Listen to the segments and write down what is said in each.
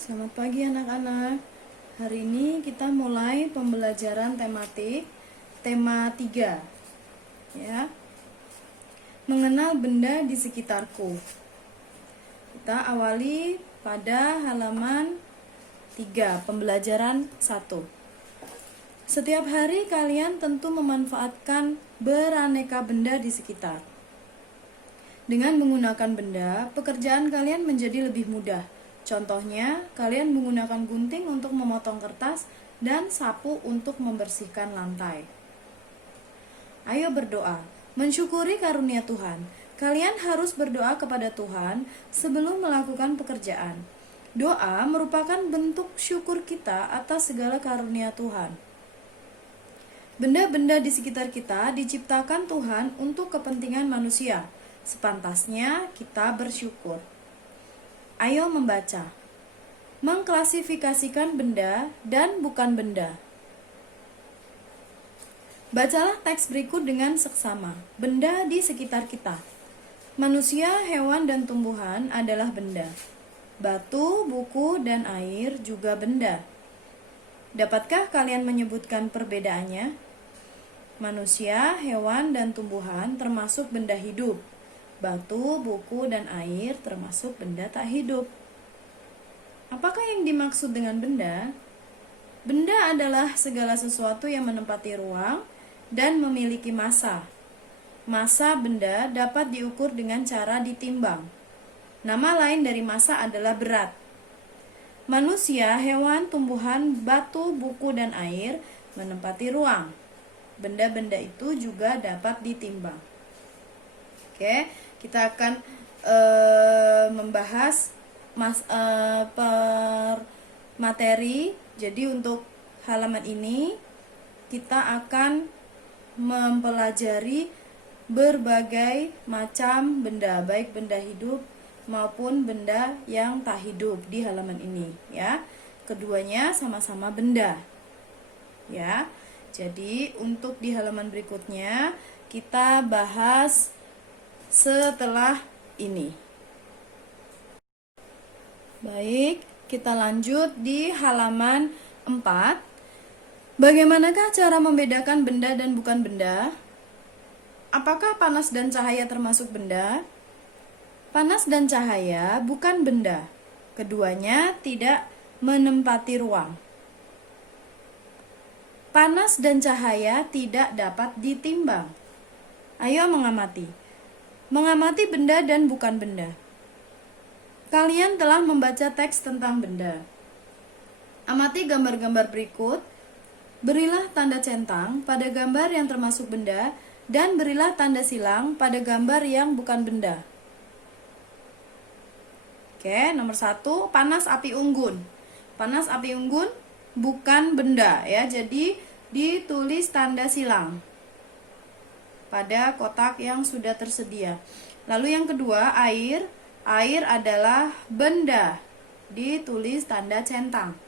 Selamat pagi anak-anak. Hari ini kita mulai pembelajaran tematik tema 3 ya. Mengenal benda di sekitarku. Kita awali pada halaman 3 pembelajaran 1. Setiap hari kalian tentu memanfaatkan beraneka benda di sekitar. Dengan menggunakan benda, pekerjaan kalian menjadi lebih mudah. Contohnya, kalian menggunakan gunting untuk memotong kertas dan sapu untuk membersihkan lantai. Ayo berdoa, mensyukuri karunia Tuhan. Kalian harus berdoa kepada Tuhan sebelum melakukan pekerjaan. Doa merupakan bentuk syukur kita atas segala karunia Tuhan. Benda-benda di sekitar kita diciptakan Tuhan untuk kepentingan manusia. Sepantasnya kita bersyukur. Ayo membaca. Mengklasifikasikan benda dan bukan benda. Bacalah teks berikut dengan seksama. Benda di sekitar kita. Manusia, hewan, dan tumbuhan adalah benda. Batu, buku, dan air juga benda. Dapatkah kalian menyebutkan perbedaannya? Manusia, hewan, dan tumbuhan termasuk benda hidup. Batu, buku, dan air termasuk benda tak hidup. Apakah yang dimaksud dengan benda? Benda adalah segala sesuatu yang menempati ruang dan memiliki massa. Massa benda dapat diukur dengan cara ditimbang. Nama lain dari massa adalah berat. Manusia, hewan, tumbuhan, batu, buku, dan air menempati ruang. Benda-benda itu juga dapat ditimbang. Oke, kita akan membahas materi. Jadi untuk halaman ini kita akan mempelajari berbagai macam benda, baik benda hidup maupun benda yang tak hidup di halaman ini ya. Keduanya sama-sama benda. Ya. Jadi untuk di halaman berikutnya kita bahas setelah ini. Baik, kita lanjut di halaman 4. Bagaimanakah cara membedakan benda dan bukan benda? Apakah panas dan cahaya termasuk benda? Panas dan cahaya bukan benda. Keduanya tidak menempati ruang. Panas dan cahaya tidak dapat ditimbang. Ayo mengamati. Mengamati benda dan bukan benda. Kalian telah membaca teks tentang benda. Amati gambar-gambar berikut. Berilah tanda centang pada gambar yang termasuk benda dan berilah tanda silang pada gambar yang bukan benda. Oke, nomor 1, panas api unggun. Panas api unggun bukan benda ya, jadi ditulis tanda silang pada kotak yang sudah tersedia. Lalu yang kedua, air. Air adalah benda, ditulis tanda centang.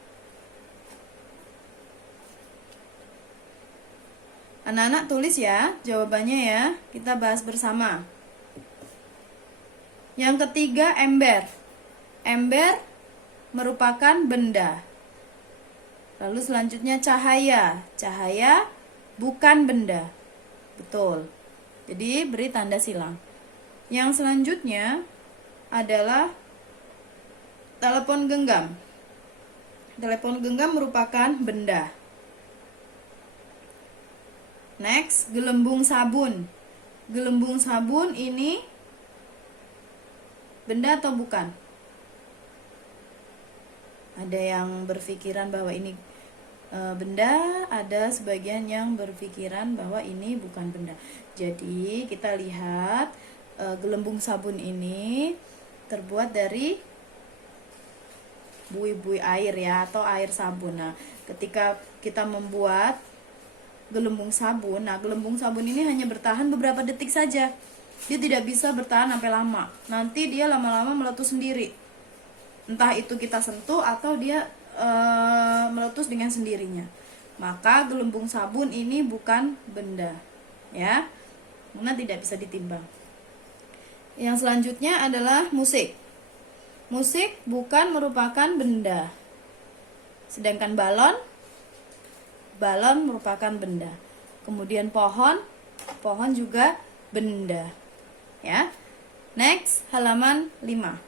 Anak-anak tulis ya jawabannya ya, kita bahas bersama. Yang ketiga, ember. Ember merupakan benda. Lalu selanjutnya cahaya. Cahaya bukan benda. Betul. Jadi beri tanda silang. Yang selanjutnya adalah telepon genggam. Telepon genggam merupakan benda. Next, gelembung sabun. Gelembung sabun ini benda atau bukan? Ada yang berpikiran bahwa ini benda, ada sebagian yang berpikiran bahwa ini bukan benda. Jadi kita lihat gelembung sabun ini terbuat dari buih-buih air ya, atau air sabun. Nah, ketika kita membuat gelembung sabun, gelembung sabun ini hanya bertahan beberapa detik saja. Dia tidak bisa bertahan sampai lama. Nanti dia lama-lama meletus sendiri. Entah itu kita sentuh atau dia meletus dengan sendirinya. Maka gelembung sabun ini bukan benda, ya, karena tidak bisa ditimbang. Yang selanjutnya adalah musik. Musik bukan merupakan benda. Sedangkan balon merupakan benda. Kemudian pohon juga benda. Ya. Next, halaman 5.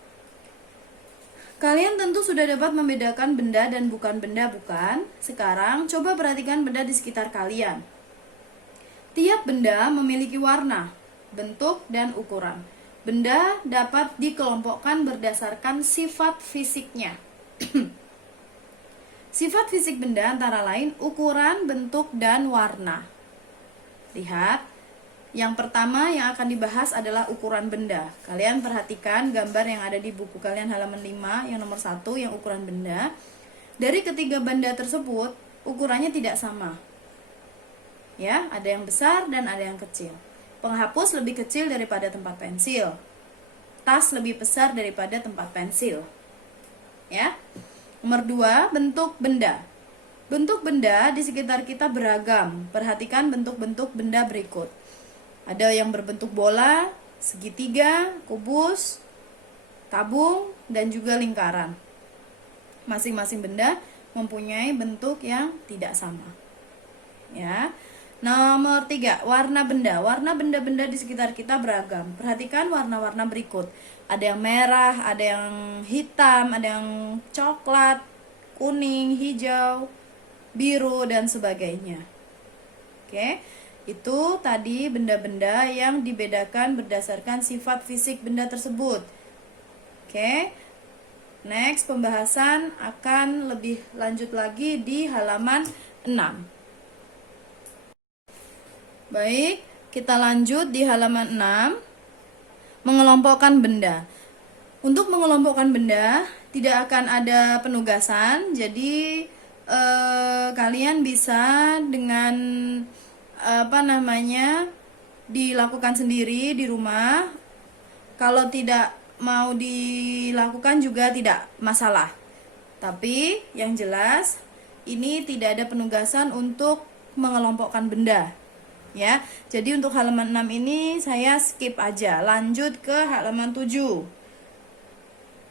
Kalian tentu sudah dapat membedakan benda dan bukan benda, bukan? Sekarang coba perhatikan benda di sekitar kalian. Tiap benda memiliki warna, bentuk, dan ukuran. Benda dapat dikelompokkan berdasarkan sifat fisiknya. Sifat fisik benda antara lain ukuran, bentuk, dan warna. Lihat, yang pertama yang akan dibahas adalah ukuran benda. Kalian perhatikan gambar yang ada di buku kalian halaman 5, yang nomor 1, yang ukuran benda. Dari ketiga benda tersebut, ukurannya tidak sama. Ya, ada yang besar dan ada yang kecil. Penghapus lebih kecil daripada tempat pensil. Tas lebih besar daripada tempat pensil. Ya. Nomor 2, bentuk benda. Bentuk benda di sekitar kita beragam. Perhatikan bentuk-bentuk benda berikut. Ada yang berbentuk bola, segitiga, kubus, tabung, dan juga lingkaran. Masing-masing benda mempunyai bentuk yang tidak sama. Ya. Nomor 3, warna benda. Warna benda-benda di sekitar kita beragam. Perhatikan warna-warna berikut. Ada yang merah, ada yang hitam, ada yang coklat, kuning, hijau, biru, dan sebagainya. Oke, itu tadi benda-benda yang dibedakan berdasarkan sifat fisik benda tersebut. Oke, next pembahasan akan lebih lanjut lagi di halaman 6. Baik, kita lanjut di halaman 6. Mengelompokkan benda. Untuk mengelompokkan benda tidak akan ada penugasan, jadi kalian bisa dengan dilakukan sendiri di rumah. Kalau tidak mau dilakukan juga tidak masalah. Tapi yang jelas ini tidak ada penugasan untuk mengelompokkan benda. Ya, jadi untuk halaman 6 ini saya skip aja, lanjut ke halaman 7.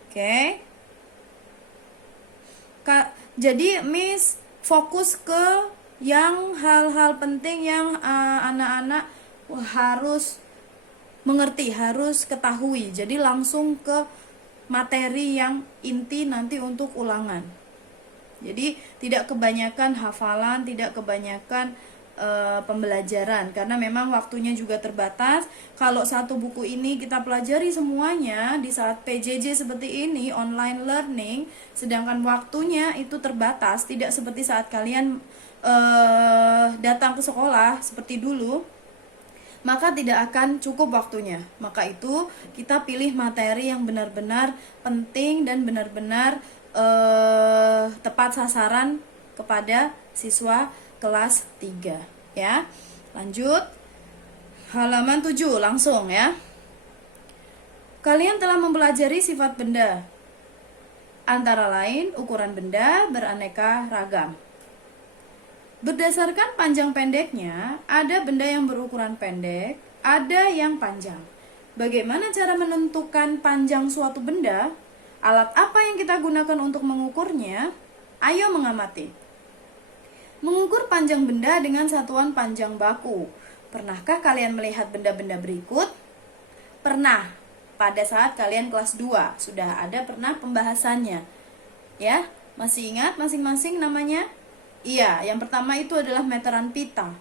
Oke. Jadi Miss fokus ke yang hal-hal penting yang anak-anak harus mengerti, harus ketahui. Jadi langsung ke materi yang inti nanti untuk ulangan. Jadi tidak kebanyakan hafalan, tidak kebanyakan pembelajaran, karena memang waktunya juga terbatas. Kalau satu buku ini kita pelajari semuanya di saat PJJ seperti ini, online learning, sedangkan waktunya itu terbatas, tidak seperti saat kalian datang ke sekolah seperti dulu, maka tidak akan cukup waktunya. Maka itu kita pilih materi yang benar-benar penting dan benar-benar tepat sasaran kepada siswa kelas 3 ya. Lanjut halaman 7 langsung ya. Kalian telah mempelajari sifat benda. Antara lain ukuran benda beraneka ragam. Berdasarkan panjang pendeknya, ada benda yang berukuran pendek, ada yang panjang. Bagaimana cara menentukan panjang suatu benda? Alat apa yang kita gunakan untuk mengukurnya? Ayo mengamati. Mengukur panjang benda dengan satuan panjang baku. Pernahkah kalian melihat benda-benda berikut? Pernah. Pada saat kalian kelas 2 sudah ada pernah pembahasannya. Ya, masih ingat masing-masing namanya? Iya, yang pertama itu adalah meteran pita.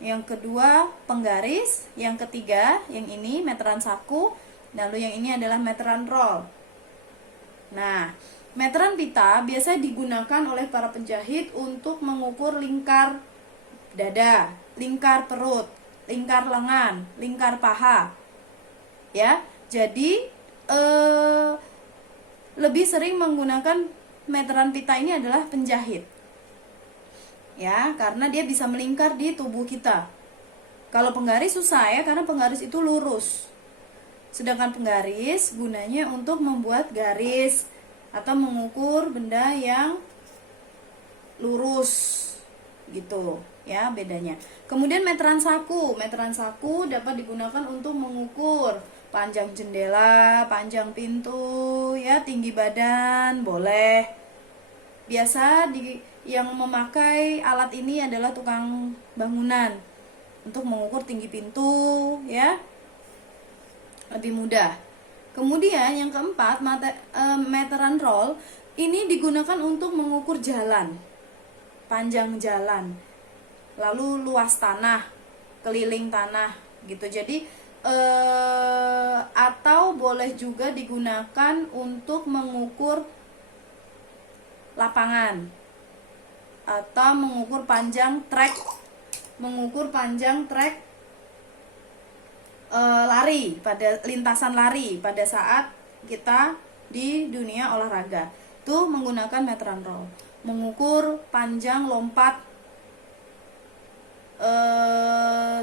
Yang kedua penggaris, yang ketiga yang ini meteran saku, lalu yang ini adalah meteran roll. Nah, meteran pita biasa digunakan oleh para penjahit untuk mengukur lingkar dada, lingkar perut, lingkar lengan, lingkar paha. Ya, jadi lebih sering menggunakan meteran pita ini adalah penjahit. Ya, karena dia bisa melingkar di tubuh kita. Kalau penggaris susah ya, karena penggaris itu lurus. Sedangkan penggaris gunanya untuk membuat garis atau mengukur benda yang lurus gitu ya, bedanya. Kemudian meteran saku dapat digunakan untuk mengukur panjang jendela, panjang pintu, ya, tinggi badan, boleh. Biasa yang memakai alat ini adalah tukang bangunan untuk mengukur tinggi pintu, ya, lebih mudah. Kemudian yang keempat, meteran roll ini digunakan untuk mengukur jalan, panjang jalan, lalu luas tanah, keliling tanah, gitu. Jadi atau boleh juga digunakan untuk mengukur lapangan atau mengukur panjang trek, lari, pada lintasan lari pada saat kita di dunia olahraga. Tuh menggunakan meteran roll. Mengukur panjang lompat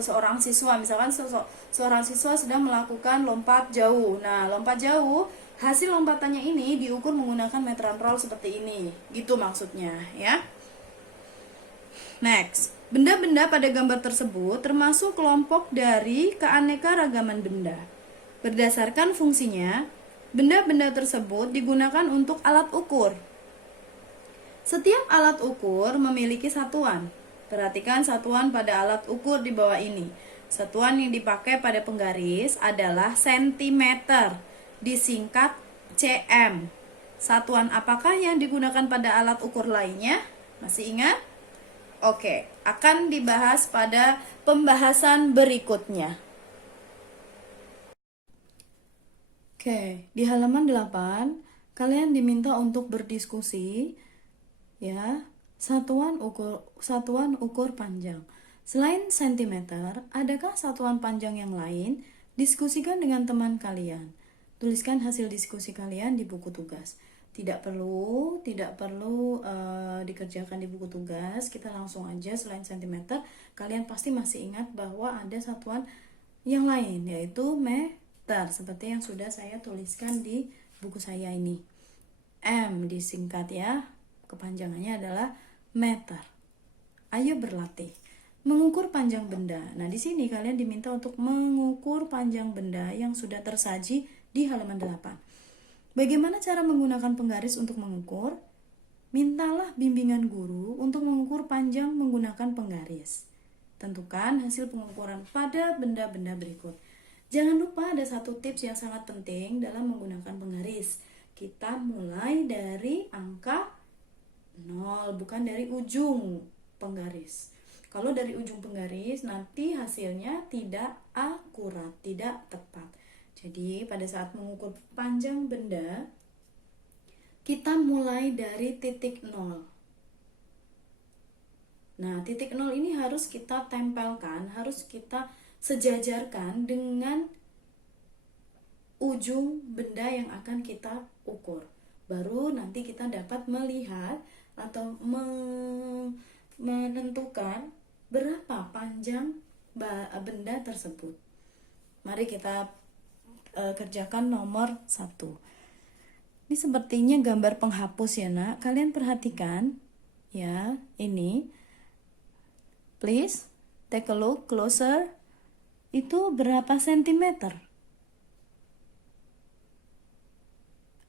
seorang siswa, misalkan seorang siswa sedang melakukan lompat jauh. Nah, lompat jauh, hasil lompatannya ini diukur menggunakan meteran roll seperti ini. Gitu maksudnya, ya. Next, benda-benda pada gambar tersebut termasuk kelompok dari keanekaragaman benda. Berdasarkan fungsinya, benda-benda tersebut digunakan untuk alat ukur. Setiap alat ukur memiliki satuan. Perhatikan satuan pada alat ukur di bawah ini. Satuan yang dipakai pada penggaris adalah sentimeter, disingkat cm. Satuan apakah yang digunakan pada alat ukur lainnya? Masih ingat? Oke, akan dibahas pada pembahasan berikutnya. Oke, di halaman 8, kalian diminta untuk berdiskusi, ya, satuan ukur panjang. Selain sentimeter, adakah satuan panjang yang lain? Diskusikan dengan teman kalian. Tuliskan hasil diskusi kalian di buku tugas. Tidak perlu dikerjakan di buku tugas. Kita langsung aja, selain sentimeter, kalian pasti masih ingat bahwa ada satuan yang lain, yaitu meter, seperti yang sudah saya tuliskan di buku saya ini. M disingkat, ya, kepanjangannya adalah meter. Ayo berlatih mengukur panjang benda. Nah, di sini kalian diminta untuk mengukur panjang benda yang sudah tersaji di halaman 8. Bagaimana cara menggunakan penggaris untuk mengukur? Mintalah bimbingan guru untuk mengukur panjang menggunakan penggaris. Tentukan hasil pengukuran pada benda-benda berikut. Jangan lupa ada satu tips yang sangat penting dalam menggunakan penggaris. Kita mulai dari angka 0, bukan dari ujung penggaris. Kalau dari ujung penggaris, nanti hasilnya tidak akurat, tidak tepat. Jadi pada saat mengukur panjang benda, kita mulai dari titik 0. Nah, titik 0 ini harus kita tempelkan, harus kita sejajarkan dengan ujung benda yang akan kita ukur. Baru nanti kita dapat melihat atau menentukan berapa panjang benda tersebut. Mari kita kerjakan nomor 1. Ini sepertinya gambar penghapus, ya, nak. Kalian perhatikan, ya, ini. Please take a look closer. Itu berapa sentimeter?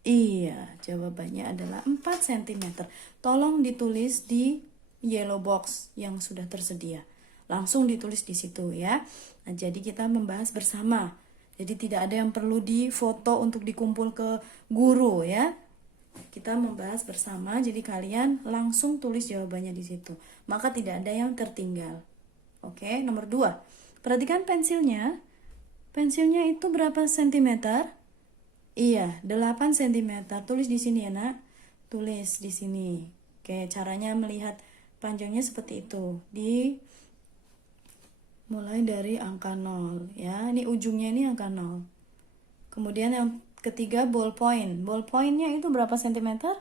Iya, jawabannya adalah 4 cm. Tolong ditulis di yellow box yang sudah tersedia. Langsung ditulis di situ, ya. Nah, jadi kita membahas bersama. Jadi tidak ada yang perlu difoto untuk dikumpul ke guru, ya. Kita membahas bersama, jadi kalian langsung tulis jawabannya di situ. Maka tidak ada yang tertinggal. Oke, nomor 2. Perhatikan pensilnya. Pensilnya itu berapa sentimeter? Iya, 8 cm. Tulis di sini, ya, nak. Tulis di sini. Oke, caranya melihat panjangnya seperti itu. Mulai dari angka 0, ya. Ini ujungnya ini angka 0. Kemudian yang ketiga, ballpoint. Ballpointnya itu berapa sentimeter?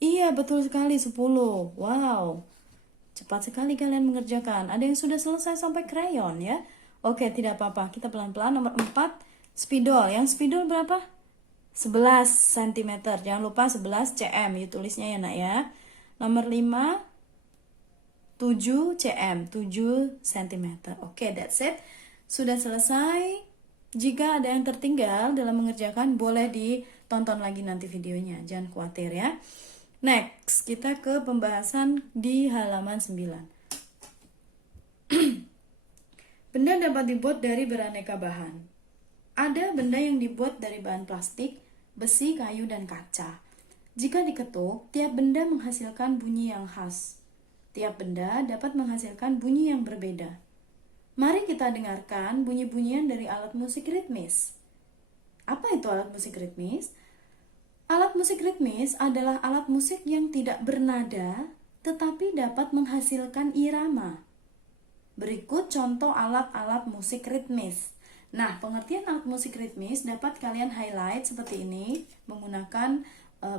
Iya, betul sekali, 10. Wow, cepat sekali kalian mengerjakan. Ada yang sudah selesai sampai krayon, ya. Oke, tidak apa-apa, kita pelan-pelan. Nomor 4, spidol. Yang spidol berapa? 11 cm. Jangan lupa 11 cm. Tulisnya, ya, nak, ya. Nomor 5, 7 cm, 7 cm. Oke, that's it. Sudah selesai. Jika ada yang tertinggal dalam mengerjakan, boleh ditonton lagi nanti videonya, jangan khawatir ya. Next, kita ke pembahasan di halaman 9. Benda dapat dibuat dari beraneka bahan. Ada benda yang dibuat dari bahan plastik, besi, kayu, dan kaca. Jika diketuk, tiap benda menghasilkan bunyi yang khas. Tiap benda dapat menghasilkan bunyi yang berbeda. Mari kita dengarkan bunyi-bunyian dari alat musik ritmis. Apa itu alat musik ritmis? Alat musik ritmis adalah alat musik yang tidak bernada, tetapi dapat menghasilkan irama. Berikut contoh alat-alat musik ritmis. Nah, pengertian alat musik ritmis dapat kalian highlight seperti ini, menggunakan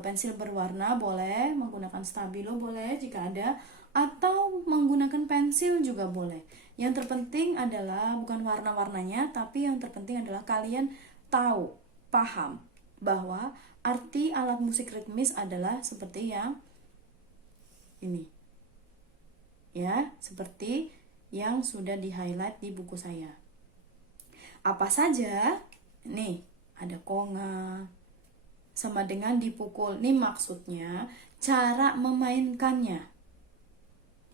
pensil berwarna boleh, menggunakan stabilo boleh jika ada, atau menggunakan pensil juga boleh. Yang terpenting adalah bukan warna-warnanya, tapi yang terpenting adalah kalian tahu, paham bahwa arti alat musik ritmis adalah seperti yang ini. Ya, seperti yang sudah di-highlight di buku saya. Apa saja? Nih, ada konga. Sama dengan dipukul. Ini maksudnya cara memainkannya.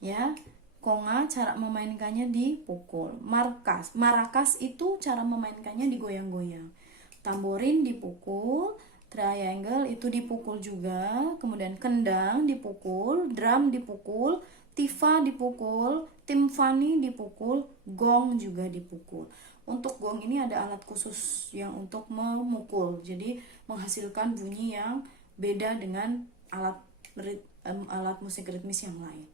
Ya, konga cara memainkannya dipukul. Marakas itu cara memainkannya digoyang-goyang. Tamborin dipukul, triangle itu dipukul juga, kemudian kendang dipukul, drum dipukul, tifa dipukul, timpani dipukul, gong juga dipukul. Untuk gong ini ada alat khusus yang untuk memukul, jadi menghasilkan bunyi yang beda dengan alat musik ritmis yang lain.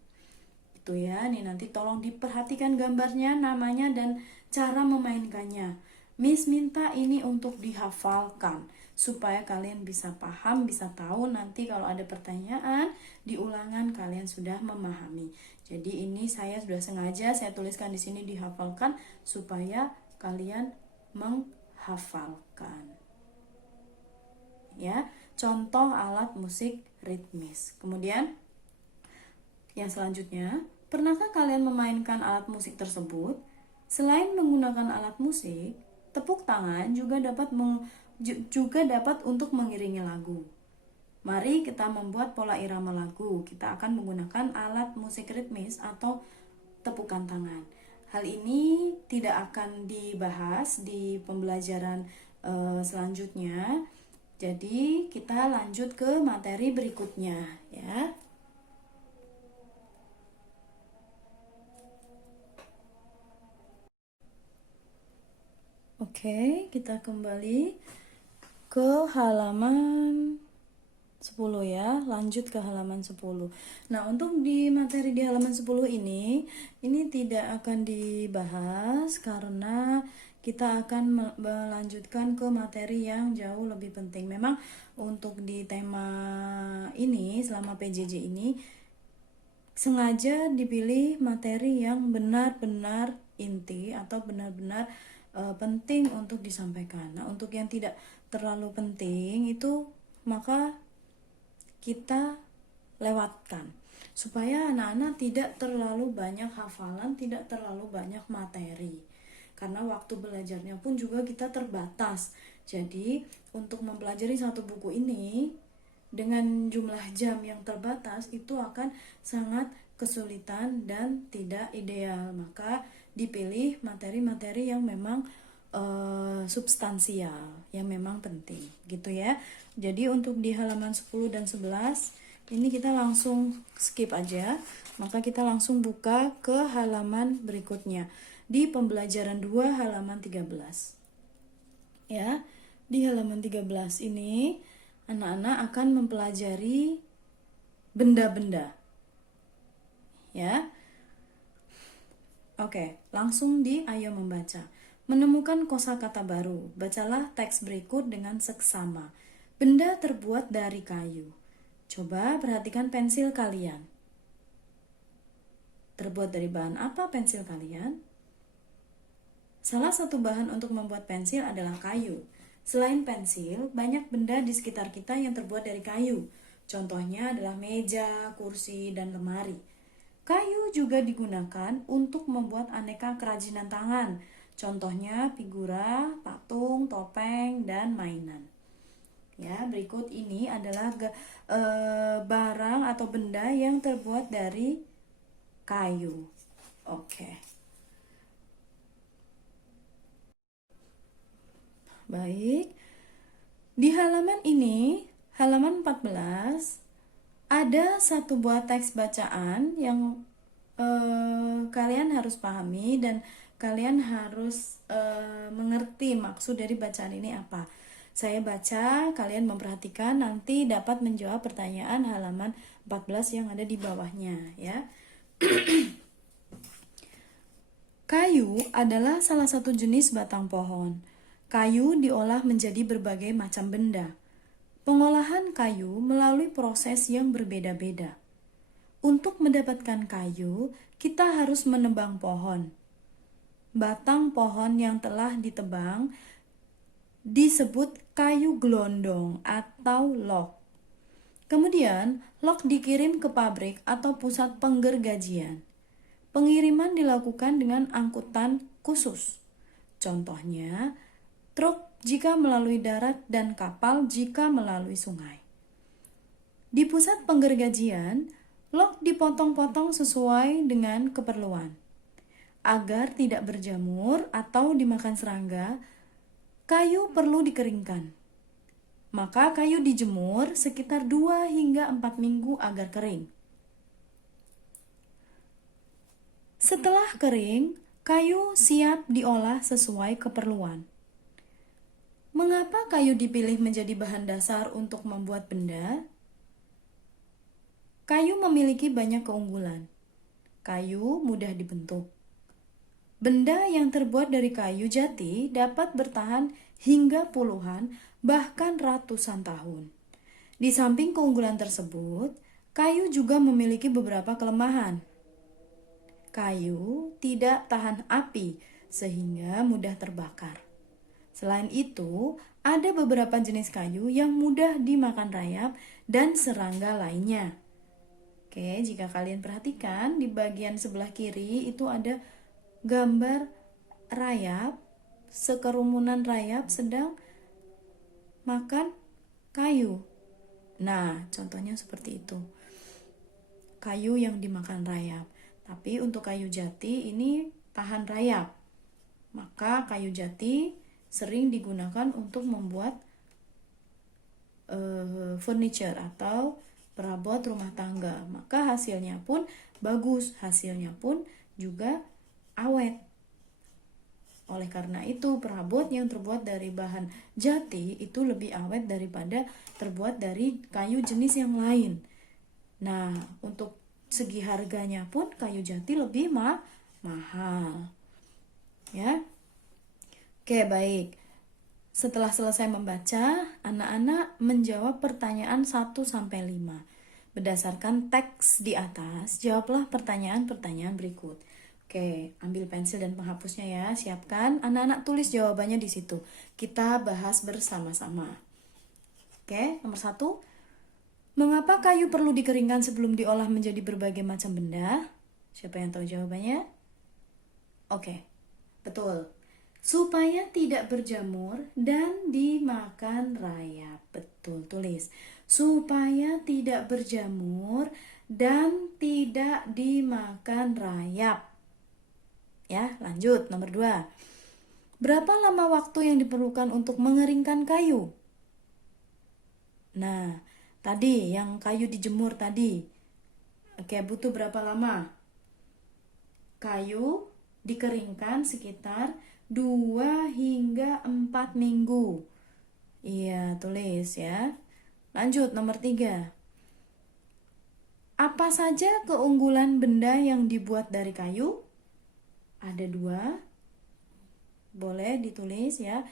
Itu ya, nih nanti tolong diperhatikan gambarnya, namanya, dan cara memainkannya. Miss minta ini untuk dihafalkan supaya kalian bisa paham, bisa tahu nanti kalau ada pertanyaan di ulangan kalian sudah memahami. Jadi ini saya sudah sengaja saya tuliskan di sini dihafalkan supaya kalian menghafalkan. Ya, contoh alat musik ritmis. Kemudian yang selanjutnya, pernahkah kalian memainkan alat musik tersebut? Selain menggunakan alat musik, tepuk tangan juga dapat untuk mengiringi lagu. Mari kita membuat pola irama lagu. Kita akan menggunakan alat musik ritmis atau tepukan tangan. Hal ini tidak akan dibahas di pembelajaran selanjutnya. Jadi kita lanjut ke materi berikutnya ya. Oke, kita kembali ke halaman 10 ya, lanjut ke halaman 10. Nah, untuk di materi di halaman 10 ini tidak akan dibahas karena kita akan melanjutkan ke materi yang jauh lebih penting. Memang untuk di tema ini, selama PJJ ini, sengaja dipilih materi yang benar-benar inti atau benar-benar penting untuk disampaikan. Nah, untuk yang tidak terlalu penting itu maka kita lewatkan supaya anak-anak tidak terlalu banyak hafalan, tidak terlalu banyak materi. Karena waktu belajarnya pun juga kita terbatas. Jadi, untuk mempelajari satu buku ini dengan jumlah jam yang terbatas itu akan sangat kesulitan dan tidak ideal. Maka dipilih materi-materi yang memang substansial, yang memang penting gitu ya. Jadi untuk di halaman 10 dan 11 ini kita langsung skip aja. Maka kita langsung buka ke halaman berikutnya di pembelajaran 2 halaman 13. Ya, di halaman 13 ini anak-anak akan mempelajari benda-benda. Ya. Oke, langsung ayo membaca. Menemukan kosakata baru. Bacalah teks berikut dengan seksama. Benda terbuat dari kayu. Coba perhatikan pensil kalian. Terbuat dari bahan apa pensil kalian? Salah satu bahan untuk membuat pensil adalah kayu. Selain pensil, banyak benda di sekitar kita yang terbuat dari kayu. Contohnya adalah meja, kursi, dan lemari. Kayu juga digunakan untuk membuat aneka kerajinan tangan. Contohnya figura, patung, topeng, dan mainan. Ya, berikut ini adalah barang atau benda yang terbuat dari kayu. Oke. Baik. Di halaman ini, halaman 14, ada satu buah teks bacaan yang kalian harus pahami dan kalian harus mengerti maksud dari bacaan ini apa. Saya baca, kalian memperhatikan, nanti dapat menjawab pertanyaan halaman 14 yang ada di bawahnya ya. Kayu adalah salah satu jenis batang pohon. Kayu diolah menjadi berbagai macam benda. Pengolahan kayu melalui proses yang berbeda-beda. Untuk mendapatkan kayu, kita harus menebang pohon. Batang pohon yang telah ditebang disebut kayu gelondong atau log. Kemudian, log dikirim ke pabrik atau pusat penggergajian. Pengiriman dilakukan dengan angkutan khusus. Contohnya, truk jika melalui darat dan kapal jika melalui sungai. Di pusat penggergajian, log dipotong-potong sesuai dengan keperluan. Agar tidak berjamur atau dimakan serangga, kayu perlu dikeringkan. Maka kayu dijemur sekitar 2 hingga 4 minggu agar kering. Setelah kering, kayu siap diolah sesuai keperluan. Mengapa kayu dipilih menjadi bahan dasar untuk membuat benda? Kayu memiliki banyak keunggulan. Kayu mudah dibentuk. Benda yang terbuat dari kayu jati dapat bertahan hingga puluhan, bahkan ratusan tahun. Di samping keunggulan tersebut, kayu juga memiliki beberapa kelemahan. Kayu tidak tahan api sehingga mudah terbakar. Selain itu, ada beberapa jenis kayu yang mudah dimakan rayap dan serangga lainnya. Oke, jika kalian perhatikan di bagian sebelah kiri itu ada gambar rayap, sekerumunan rayap sedang makan kayu. Nah, contohnya seperti itu. Kayu yang dimakan rayap. Tapi untuk kayu jati ini tahan rayap. Maka kayu jati sering digunakan untuk membuat furniture atau perabot rumah tangga. Maka hasilnya pun bagus, hasilnya pun juga awet. Oleh karena itu, perabot yang terbuat dari bahan jati itu lebih awet daripada terbuat dari kayu jenis yang lain. Nah, untuk segi harganya pun kayu jati lebih mahal. Ya. Oke, baik. Setelah selesai membaca, anak-anak menjawab pertanyaan 1-5. Berdasarkan teks di atas, jawablah pertanyaan-pertanyaan berikut. Oke, ambil pensil dan penghapusnya ya, siapkan. Anak-anak tulis jawabannya di situ. Kita bahas bersama-sama. Oke, nomor 1. Mengapa kayu perlu dikeringkan sebelum diolah menjadi berbagai macam benda? Siapa yang tahu jawabannya? Oke, betul. Supaya tidak berjamur dan dimakan rayap. Betul, tulis. Supaya tidak berjamur dan tidak dimakan rayap. Ya, lanjut. Nomor 2. Berapa lama waktu yang diperlukan untuk mengeringkan kayu? Nah, tadi yang kayu dijemur tadi. Oke, butuh berapa lama? Kayu dikeringkan sekitar 2 hingga 4 minggu. Iya, tulis ya. Lanjut, nomor 3. Apa saja keunggulan benda yang dibuat dari kayu? Ada 2. Boleh ditulis ya.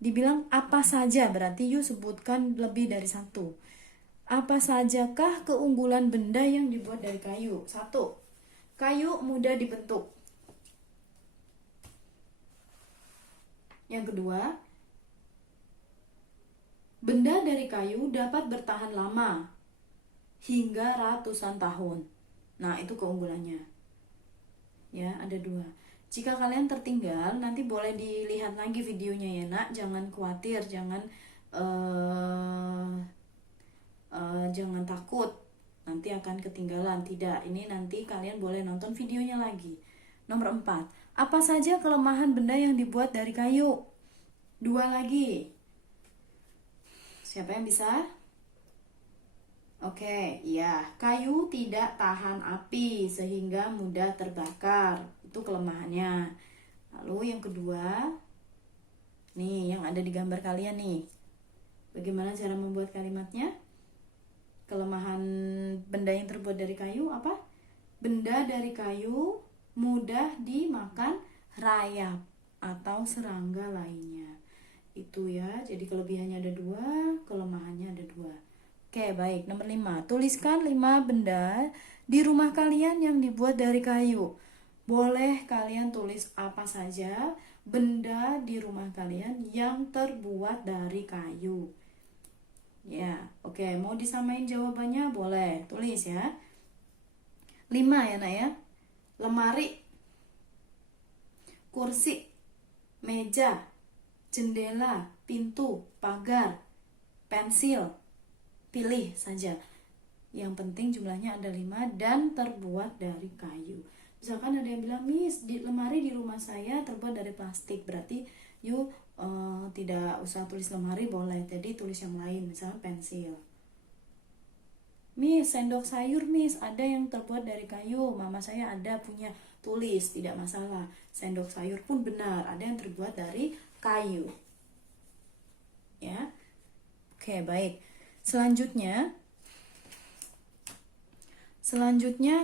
Dibilang apa saja, berarti you sebutkan lebih dari 1. Apa sajakah keunggulan benda yang dibuat dari kayu? 1. Kayu mudah dibentuk. Yang kedua, benda dari kayu dapat bertahan lama, hingga ratusan tahun. Nah, itu keunggulannya. Ya, ada 2. Jika kalian tertinggal, nanti boleh dilihat lagi videonya ya nak. Jangan khawatir, jangan takut nanti akan ketinggalan. Tidak, ini nanti kalian boleh nonton videonya lagi. Nomor 4, apa saja kelemahan benda yang dibuat dari kayu? 2 lagi. Siapa yang bisa? Oke, ya, kayu tidak tahan api sehingga mudah terbakar. Itu kelemahannya. Lalu yang kedua, nih yang ada di gambar kalian nih. Bagaimana cara membuat kalimatnya? Kelemahan benda yang terbuat dari kayu apa? Benda dari kayu mudah dimakan rayap atau serangga lainnya. Itu ya, jadi kelebihannya ada 2, kelemahannya ada 2. Oke, baik. Nomor 5. Tuliskan 5 benda di rumah kalian yang dibuat dari kayu. Boleh kalian tulis apa saja benda di rumah kalian yang terbuat dari kayu. Ya, oke. Mau disamain jawabannya? Boleh. Tulis ya. 5 ya, nak ya. Lemari, kursi, meja, jendela, pintu, pagar, pensil. Pilih saja. Yang penting jumlahnya ada 5 dan terbuat dari kayu. Misalkan ada yang bilang, Miss, di lemari di rumah saya terbuat dari plastik. Berarti tidak usah tulis lemari, boleh. Jadi tulis yang lain, misalnya pensil. Miss, sendok sayur, Miss, ada yang terbuat dari kayu. Mama saya ada punya. Tulis, tidak masalah. Sendok sayur pun benar, ada yang terbuat dari kayu. Ya. Oke, baik. Selanjutnya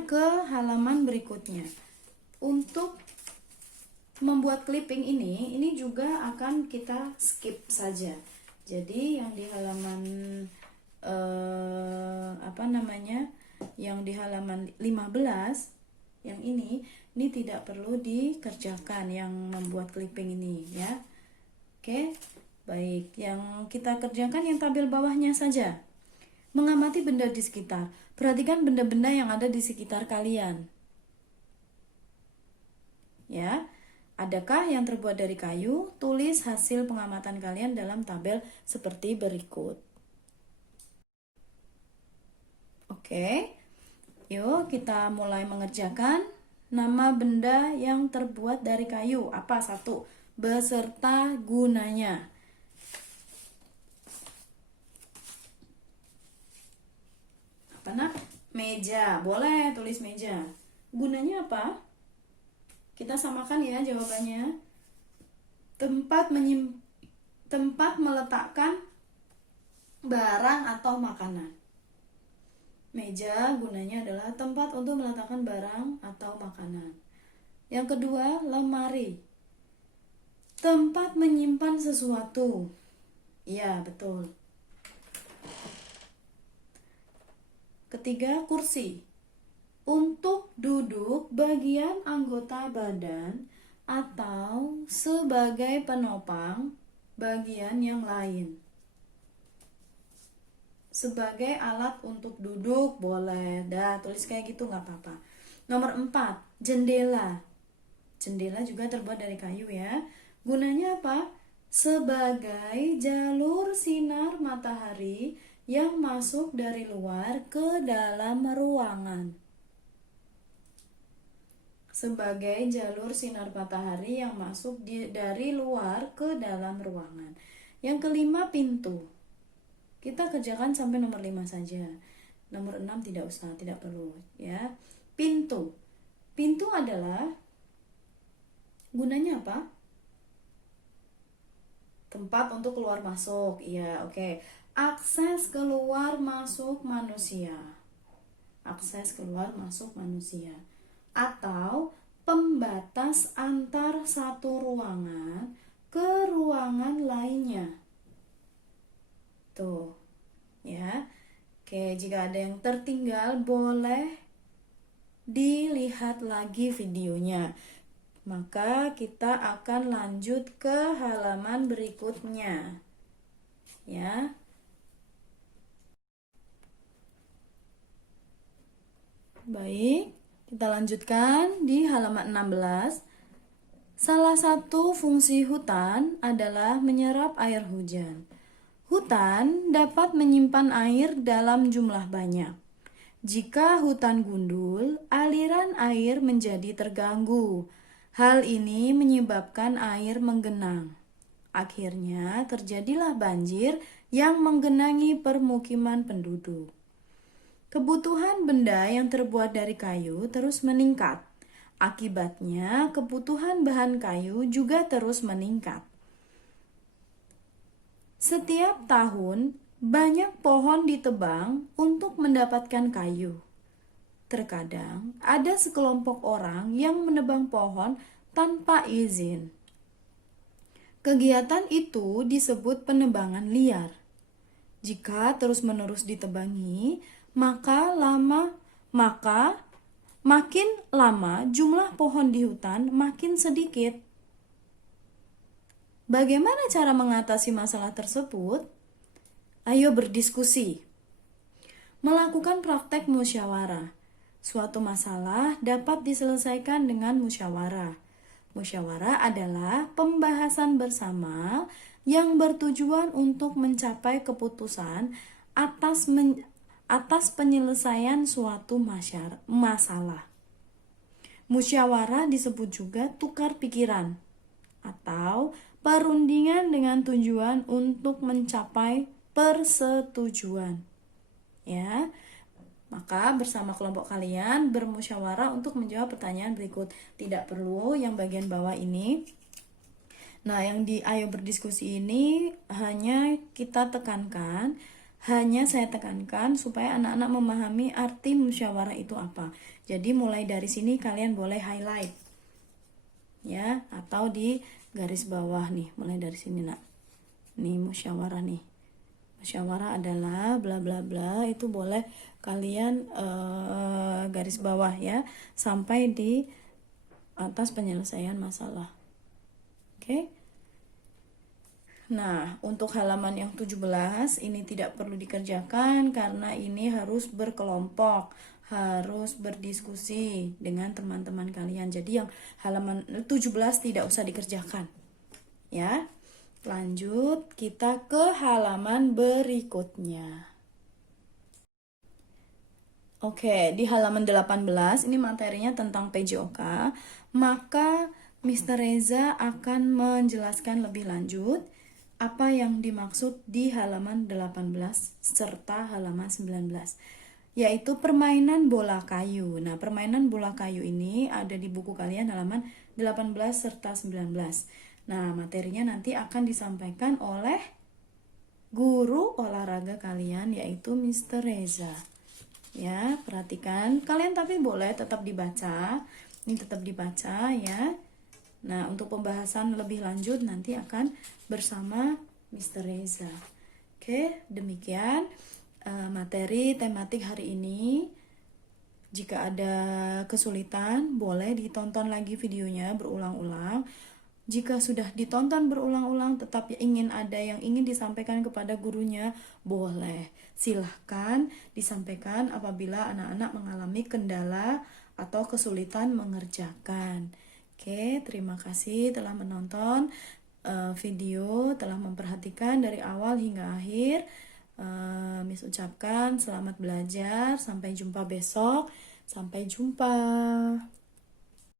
ke halaman berikutnya. Untuk membuat clipping ini juga akan kita skip saja. Jadi yang di halaman yang di halaman 15 yang ini tidak perlu dikerjakan yang membuat clipping ini ya. Oke. Baik, yang kita kerjakan yang tabel bawahnya saja. Mengamati benda di sekitar. Perhatikan benda-benda yang ada di sekitar kalian. Ya, adakah yang terbuat dari kayu? Tulis hasil pengamatan kalian dalam tabel seperti berikut. Oke, yuk kita mulai mengerjakan. Nama benda yang terbuat dari kayu apa? 1. Beserta gunanya. Apa nak? Meja. Boleh tulis meja. Gunanya apa? Kita samakan ya jawabannya. Tempat meletakkan barang atau makanan. Meja gunanya adalah tempat untuk meletakkan barang atau makanan. Yang kedua, lemari. Tempat menyimpan sesuatu. Iya, betul. Ketiga, kursi. Untuk duduk bagian anggota badan atau sebagai penopang bagian yang lain. Sebagai alat untuk duduk boleh. Dah, tulis kayak gitu nggak apa-apa. Nomor 4, jendela. Jendela juga terbuat dari kayu ya. Gunanya apa? Sebagai jalur sinar matahari yang masuk dari luar ke dalam ruangan. Sebagai jalur sinar matahari yang masuk dari luar ke dalam ruangan. Yang kelima, pintu. Kita kerjakan sampai nomor 5 saja. Nomor 6 tidak usah, tidak perlu ya. Pintu. Pintu adalah gunanya apa? Tempat untuk keluar masuk. Iya, oke. Akses keluar masuk manusia. Akses keluar masuk manusia. Atau pembatas antar satu ruangan ke ruangan lainnya. Tuh, ya. Oke, jika ada yang tertinggal boleh dilihat lagi videonya. Maka kita akan lanjut ke halaman berikutnya. Ya. Baik, kita lanjutkan di halaman 16. Salah satu fungsi hutan adalah menyerap air hujan. Hutan dapat menyimpan air dalam jumlah banyak. Jika hutan gundul, aliran air menjadi terganggu. Hal ini menyebabkan air menggenang. Akhirnya terjadilah banjir yang menggenangi permukiman penduduk. Kebutuhan benda yang terbuat dari kayu terus meningkat. Akibatnya, kebutuhan bahan kayu juga terus meningkat. Setiap tahun, banyak pohon ditebang untuk mendapatkan kayu. Terkadang, ada sekelompok orang yang menebang pohon tanpa izin. Kegiatan itu disebut penebangan liar. Jika terus-menerus ditebangi, maka makin lama jumlah pohon di hutan makin sedikit. Bagaimana cara mengatasi masalah tersebut? Ayo berdiskusi. Melakukan praktek musyawarah. Suatu masalah dapat diselesaikan dengan musyawarah. Musyawarah adalah pembahasan bersama yang bertujuan untuk mencapai keputusan atas penyelesaian suatu masalah. Musyawarah disebut juga tukar pikiran atau perundingan dengan tujuan untuk mencapai persetujuan. Ya. Maka bersama kelompok kalian bermusyawarah untuk menjawab pertanyaan berikut. Tidak perlu yang bagian bawah ini. Nah, yang di ayo berdiskusi ini hanya saya tekankan supaya anak-anak memahami arti musyawarah itu apa. Jadi mulai dari sini kalian boleh highlight. Ya, atau di garis bawah nih, mulai dari sini nak. Nih musyawarah nih. Musyawarah adalah bla bla bla, itu boleh kalian garis bawah ya sampai di atas penyelesaian masalah. Oke? Nah, untuk halaman yang 17 ini tidak perlu dikerjakan karena ini harus berkelompok, harus berdiskusi dengan teman-teman kalian. Jadi yang halaman 17 tidak usah dikerjakan. Ya. Lanjut, kita ke halaman berikutnya. Oke, di halaman 18 ini materinya tentang PJOK. Maka Mr. Reza akan menjelaskan lebih lanjut apa yang dimaksud di halaman 18 serta halaman 19, yaitu permainan bola kayu. Nah, permainan bola kayu ini ada di buku kalian halaman 18 serta 19. Nah, materinya nanti akan disampaikan oleh guru olahraga kalian, yaitu Mr. Reza. Ya, perhatikan. Kalian tapi boleh tetap dibaca. Ini tetap dibaca ya. Nah, untuk pembahasan lebih lanjut nanti akan bersama Mr. Reza. Oke, demikian materi tematik hari ini. Jika ada kesulitan, boleh ditonton lagi videonya berulang-ulang. Jika sudah ditonton berulang-ulang tetap ingin ada yang ingin disampaikan kepada gurunya, boleh. Silahkan disampaikan apabila anak-anak mengalami kendala atau kesulitan mengerjakan. Oke, terima kasih telah menonton video, telah memperhatikan dari awal hingga akhir. Miss ucapkan selamat belajar, sampai jumpa besok. Sampai jumpa.